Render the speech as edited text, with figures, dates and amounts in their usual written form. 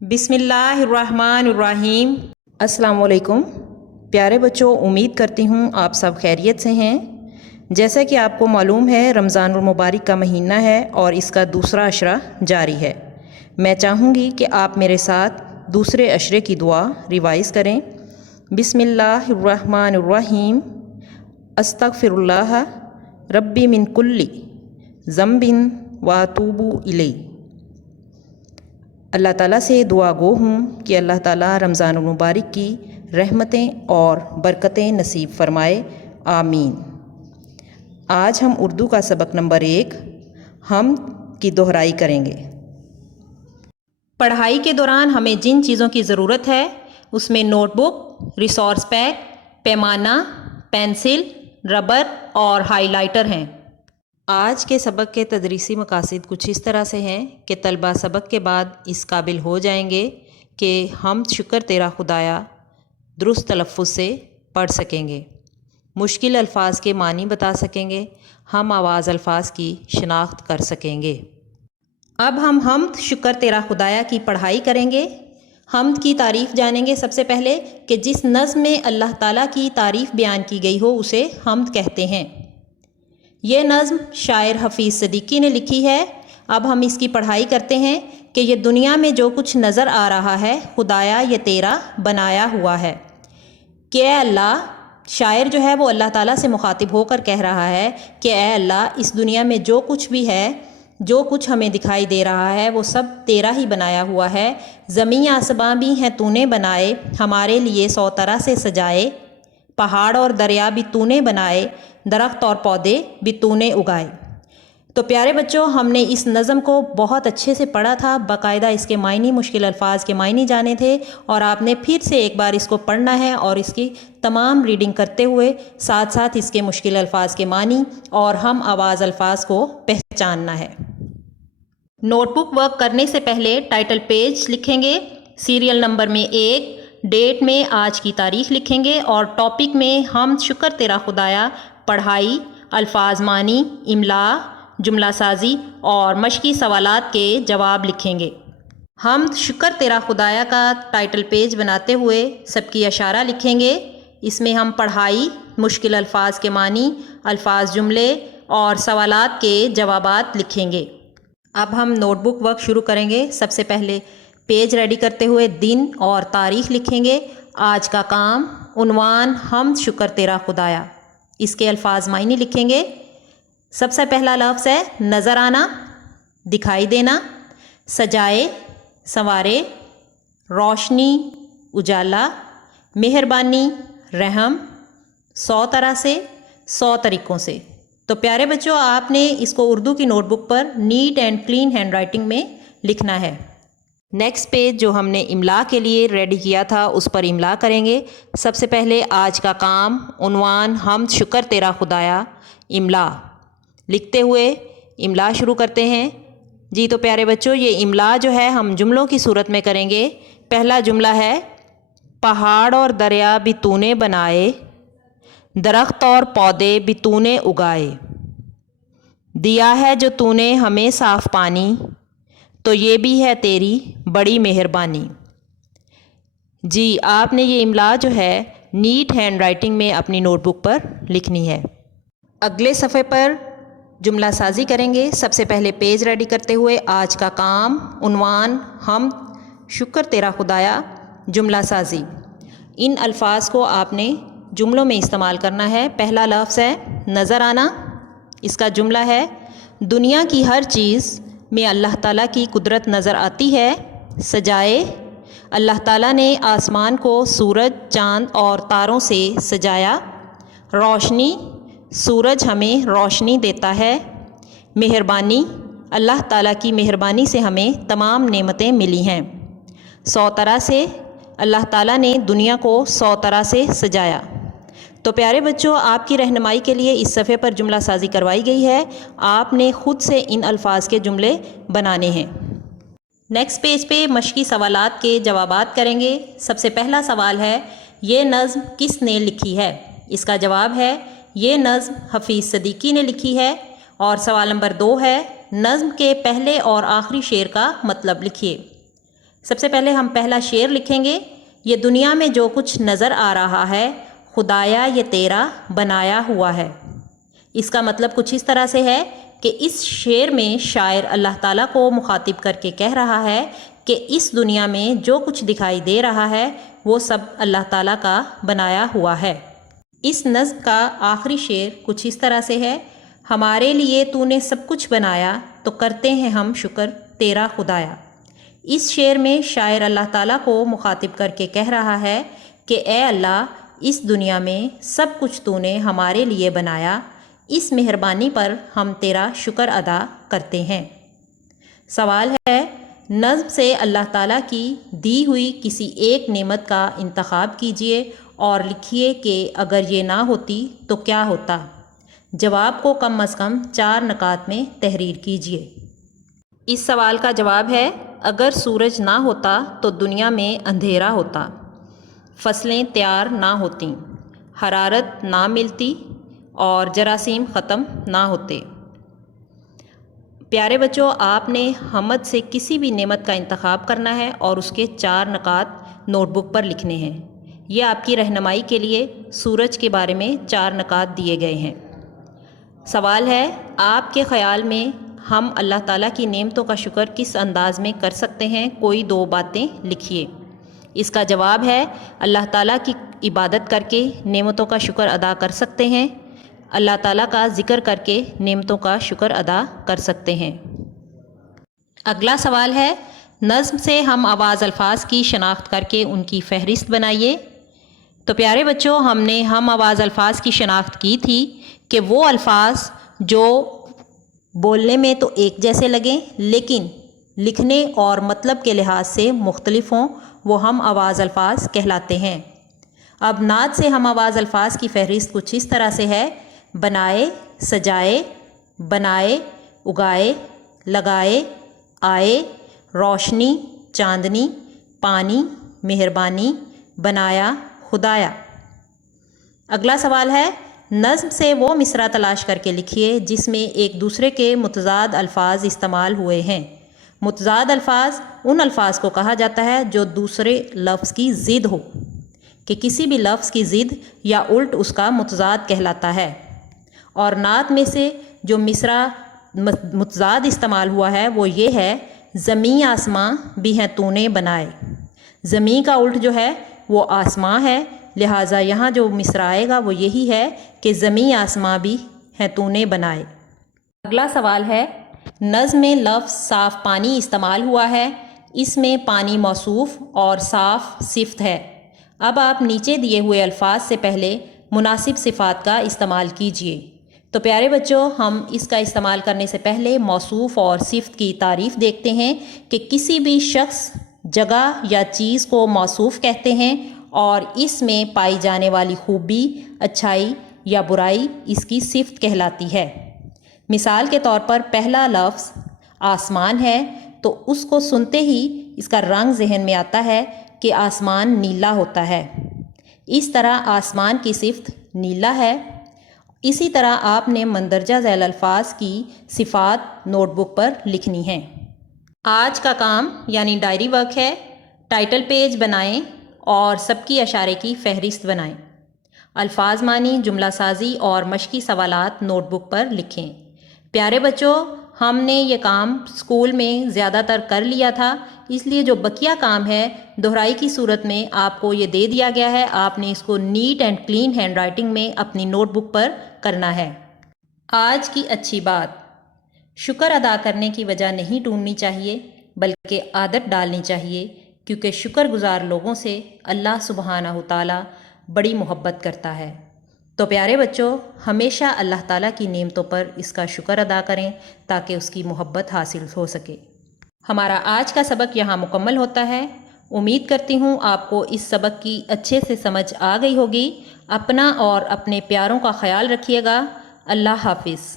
بسم اللہ الرحمن الرحیم۔ السلام علیکم پیارے بچوں، امید کرتی ہوں آپ سب خیریت سے ہیں۔ جیسا کہ آپ کو معلوم ہے، رمضان المبارک کا مہینہ ہے اور اس کا دوسرا عشرہ جاری ہے۔ میں چاہوں گی کہ آپ میرے ساتھ دوسرے عشرے کی دعا ریوائز کریں۔ بسم اللہ الرحمن الرحیم۔ استغفر اللہ ربی من کل ذنب واتوب الیہ۔ اللہ تعالیٰ سے دعا گو ہوں کہ اللہ تعالیٰ رمضان المبارک کی رحمتیں اور برکتیں نصیب فرمائے، آمین۔ آج ہم اردو کا سبق نمبر 1 حمد کی دہرائی کریں گے۔ پڑھائی کے دوران ہمیں جن چیزوں کی ضرورت ہے اس میں نوٹ بک، ریسورس پیک، پیمانہ، پینسل، ربر اور ہائی لائٹر ہیں۔ آج کے سبق کے تدریسی مقاصد کچھ اس طرح سے ہیں کہ طلبہ سبق کے بعد اس قابل ہو جائیں گے کہ حمد شکر تیرا خدایا درست تلفظ سے پڑھ سکیں گے، مشکل الفاظ کے معنی بتا سکیں گے، ہم آواز الفاظ کی شناخت کر سکیں گے۔ اب ہم حمد شکر تیرا خدایا کی پڑھائی کریں گے۔ حمد کی تعریف جانیں گے سب سے پہلے کہ جس نظم میں اللہ تعالیٰ کی تعریف بیان کی گئی ہو اسے حمد کہتے ہیں۔ یہ نظم شاعر حفیظ صدیقی نے لکھی ہے۔ اب ہم اس کی پڑھائی کرتے ہیں کہ یہ دنیا میں جو کچھ نظر آ رہا ہے خدایا یہ تیرا بنایا ہوا ہے۔ کہ اے اللہ، شاعر جو ہے وہ اللہ تعالیٰ سے مخاطب ہو کر کہہ رہا ہے کہ اے اللہ، اس دنیا میں جو کچھ بھی ہے، جو کچھ ہمیں دکھائی دے رہا ہے وہ سب تیرا ہی بنایا ہوا ہے۔ زمین آسماں بھی ہیں تو نے بنائے، ہمارے لیے 100 طرح سے سجائے، پہاڑ اور دریا بھی تو نے بنائے، درخت اور پودے بھی تو نے اگائے۔ تو پیارے بچوں، ہم نے اس نظم کو بہت اچھے سے پڑھا تھا، باقاعدہ اس کے معنی، مشکل الفاظ کے معنی جانے تھے، اور آپ نے پھر سے ایک بار اس کو پڑھنا ہے اور اس کی تمام ریڈنگ کرتے ہوئے ساتھ ساتھ اس کے مشکل الفاظ کے معنی اور ہم آواز الفاظ کو پہچاننا ہے۔ نوٹ بک ورک کرنے سے پہلے ٹائٹل پیج لکھیں گے، سیریل نمبر میں 1، ڈیٹ میں آج کی تاریخ لکھیں گے، اور ٹاپک میں حمد شکر تیرا خدایا، پڑھائی، الفاظ معنی، املا، جملہ سازی اور مشقی سوالات کے جواب لکھیں گے۔ حمد شکر تیرا خدایا کا ٹائٹل پیج بناتے ہوئے سب کی اشارہ لکھیں گے۔ اس میں ہم پڑھائی، مشکل الفاظ کے معنی، الفاظ، جملے اور سوالات کے جوابات لکھیں گے۔ اب ہم نوٹ بک ورک شروع کریں گے۔ سب سے پہلے پیج ریڈی کرتے ہوئے دن اور تاریخ لکھیں گے، آج کا کام، عنوان حمد شکر تیرا خدایا، اس کے الفاظ معنی لکھیں گے۔ سب سے پہلا لفظ ہے نظر آنا، دکھائی دینا، سجائے، سنوارے، روشنی، اجالا، مہربانی، رحم، 100 طرح سے، 100 طریقوں سے۔ تو پیارے بچوں، آپ نے اس کو اردو کی نوٹ بک پر neat and clean handwriting میں لکھنا ہے۔ نیکسٹ پیج جو ہم نے املا کے لیے ریڈی کیا تھا اس پر املا کریں گے۔ سب سے پہلے آج کا کام، عنوان حمد شکر تیرا خدایا، املا لکھتے ہوئے املا شروع کرتے ہیں۔ جی تو پیارے بچوں، یہ املا جو ہے ہم جملوں کی صورت میں کریں گے۔ پہلا جملہ ہے، پہاڑ اور دریا بھی تو نے بنائے، درخت اور پودے بھی تو نے اگائے، دیا ہے جو تو نے ہمیں صاف پانی، تو یہ بھی ہے تیری بڑی مہربانی۔ جی آپ نے یہ املا جو ہے نیٹ ہینڈ رائٹنگ میں اپنی نوٹ بک پر لکھنی ہے۔ اگلے صفحے پر جملہ سازی کریں گے۔ سب سے پہلے پیج ریڈی کرتے ہوئے آج کا کام، عنوان حمد شکر تیرا خدایا، جملہ سازی۔ ان الفاظ کو آپ نے جملوں میں استعمال کرنا ہے۔ پہلا لفظ ہے نظر آنا، اس کا جملہ ہے، دنیا کی ہر چیز میں اللہ تعالیٰ کی قدرت نظر آتی ہے۔ سجائے، اللہ تعالیٰ نے آسمان کو سورج، چاند اور تاروں سے سجایا۔ روشنی، سورج ہمیں روشنی دیتا ہے۔ مہربانی، اللہ تعالیٰ کی مہربانی سے ہمیں تمام نعمتیں ملی ہیں۔ 100 طرح سے، اللہ تعالیٰ نے دنیا کو 100 طرح سے سجایا۔ تو پیارے بچوں، آپ کی رہنمائی کے لیے اس صفحے پر جملہ سازی کروائی گئی ہے، آپ نے خود سے ان الفاظ کے جملے بنانے ہیں۔ نیکسٹ پیج پہ مشقی سوالات کے جوابات کریں گے۔ سب سے پہلا سوال ہے، یہ نظم کس نے لکھی ہے؟ اس کا جواب ہے، یہ نظم حفیظ صدیقی نے لکھی ہے۔ اور سوال نمبر 2 ہے، نظم کے پہلے اور آخری شعر کا مطلب لکھیے۔ سب سے پہلے ہم پہلا شعر لکھیں گے۔ یہ دنیا میں جو کچھ نظر آ رہا ہے خدایا یہ تیرا بنایا ہوا ہے۔ اس کا مطلب کچھ اس طرح سے ہے کہ اس شعر میں شاعر اللہ تعالیٰ کو مخاطب کر کے کہہ رہا ہے کہ اس دنیا میں جو کچھ دکھائی دے رہا ہے وہ سب اللہ تعالیٰ کا بنایا ہوا ہے۔ اس نظم کا آخری شعر کچھ اس طرح سے ہے۔ ہمارے لیے تو نے سب کچھ بنایا تو کرتے ہیں ہم شکر تیرا خدایا۔ اس شعر میں شاعر اللہ تعالیٰ کو مخاطب کر کے کہہ رہا ہے کہ اے اللہ، اس دنیا میں سب کچھ تو نے ہمارے لیے بنایا، اس مہربانی پر ہم تیرا شکر ادا کرتے ہیں۔ سوال ہے، نظم سے اللہ تعالیٰ کی دی ہوئی کسی ایک نعمت کا انتخاب کیجئے اور لکھیے کہ اگر یہ نہ ہوتی تو کیا ہوتا۔ جواب کو کم از کم 4 نکات میں تحریر کیجئے۔ اس سوال کا جواب ہے، اگر سورج نہ ہوتا تو دنیا میں اندھیرا ہوتا، فصلیں تیار نہ ہوتیں، حرارت نہ ملتی اور جراثیم ختم نہ ہوتے۔ پیارے بچوں، آپ نے حمد سے کسی بھی نعمت کا انتخاب کرنا ہے اور اس کے 4 نکات نوٹ بک پر لکھنے ہیں۔ یہ آپ کی رہنمائی کے لیے سورج کے بارے میں 4 نکات دیے گئے ہیں۔ سوال ہے، آپ کے خیال میں ہم اللہ تعالیٰ کی نعمتوں کا شکر کس انداز میں کر سکتے ہیں؟ کوئی 2 باتیں لکھیے۔ اس کا جواب ہے، اللہ تعالیٰ کی عبادت کر کے نعمتوں کا شکر ادا کر سکتے ہیں، اللہ تعالیٰ کا ذکر کر کے نعمتوں کا شکر ادا کر سکتے ہیں۔ اگلا سوال ہے، نظم سے ہم آواز الفاظ کی شناخت کر کے ان کی فہرست بنائیے۔ تو پیارے بچوں، ہم نے ہم آواز الفاظ کی شناخت کی تھی کہ وہ الفاظ جو بولنے میں تو ایک جیسے لگیں لیکن لکھنے اور مطلب کے لحاظ سے مختلف ہوں، وہ ہم آواز الفاظ کہلاتے ہیں۔ اب نعت سے ہم آواز الفاظ کی فہرست کچھ اس طرح سے ہے: بنائے، سجائے، بنائے، اگائے، لگائے، آئے، روشنی، چاندنی، پانی، مہربانی، بنایا، خدایا۔ اگلا سوال ہے، نظم سے وہ مصرع تلاش کر کے لکھیے جس میں ایک دوسرے کے متضاد الفاظ استعمال ہوئے ہیں۔ متضاد الفاظ ان الفاظ کو کہا جاتا ہے جو دوسرے لفظ کی ضد ہو، کہ کسی بھی لفظ کی ضد یا الٹ اس کا متضاد کہلاتا ہے۔ اور نعت میں سے جو مصرع متضاد استعمال ہوا ہے وہ یہ ہے: زمیں آسماں بھی ہیں تو نے بنائے۔ زمیں کا الٹ جو ہے وہ آسماں ہے، لہٰذا یہاں جو مصرع آئے گا وہ یہی ہے کہ زمیں آسماں بھی ہیں تو نے بنائے۔ اگلا سوال ہے، نظم میں لفظ صاف پانی استعمال ہوا ہے، اس میں پانی موصوف اور صاف صفت ہے۔ اب آپ نیچے دیے ہوئے الفاظ سے پہلے مناسب صفات کا استعمال کیجئے۔ تو پیارے بچوں، ہم اس کا استعمال کرنے سے پہلے موصوف اور صفت کی تعریف دیکھتے ہیں کہ کسی بھی شخص، جگہ یا چیز کو موصوف کہتے ہیں اور اس میں پائی جانے والی خوبی، اچھائی یا برائی اس کی صفت کہلاتی ہے۔ مثال کے طور پر پہلا لفظ آسمان ہے تو اس کو سنتے ہی اس کا رنگ ذہن میں آتا ہے کہ آسمان نیلا ہوتا ہے۔ اس طرح آسمان کی صفت نیلا ہے۔ اسی طرح آپ نے مندرجہ ذیل الفاظ کی صفات نوٹ بک پر لکھنی ہیں۔ آج کا کام یعنی ڈائری ورک ہے، ٹائٹل پیج بنائیں اور سب کی اشارے کی فہرست بنائیں۔ الفاظ معنی، جملہ سازی اور مشقی سوالات نوٹ بک پر لکھیں۔ پیارے بچوں، ہم نے یہ کام اسکول میں زیادہ تر کر لیا تھا، اس لیے جو بقیہ کام ہے دہرائی کی صورت میں آپ کو یہ دے دیا گیا ہے، آپ نے اس کو neat and clean handwriting میں اپنی نوٹ بک پر کرنا ہے۔ آج کی اچھی بات، شکر ادا کرنے کی وجہ نہیں ڈھونڈنی چاہیے بلکہ عادت ڈالنی چاہیے، کیونکہ شکر گزار لوگوں سے اللہ سبحانہ تعالیٰ بڑی محبت کرتا ہے۔ تو پیارے بچوں، ہمیشہ اللہ تعالیٰ کی نعمتوں پر اس کا شکر ادا کریں تاکہ اس کی محبت حاصل ہو سکے۔ ہمارا آج کا سبق یہاں مکمل ہوتا ہے۔ امید کرتی ہوں آپ کو اس سبق کی اچھے سے سمجھ آ گئی ہوگی۔ اپنا اور اپنے پیاروں کا خیال رکھیے گا۔ اللہ حافظ۔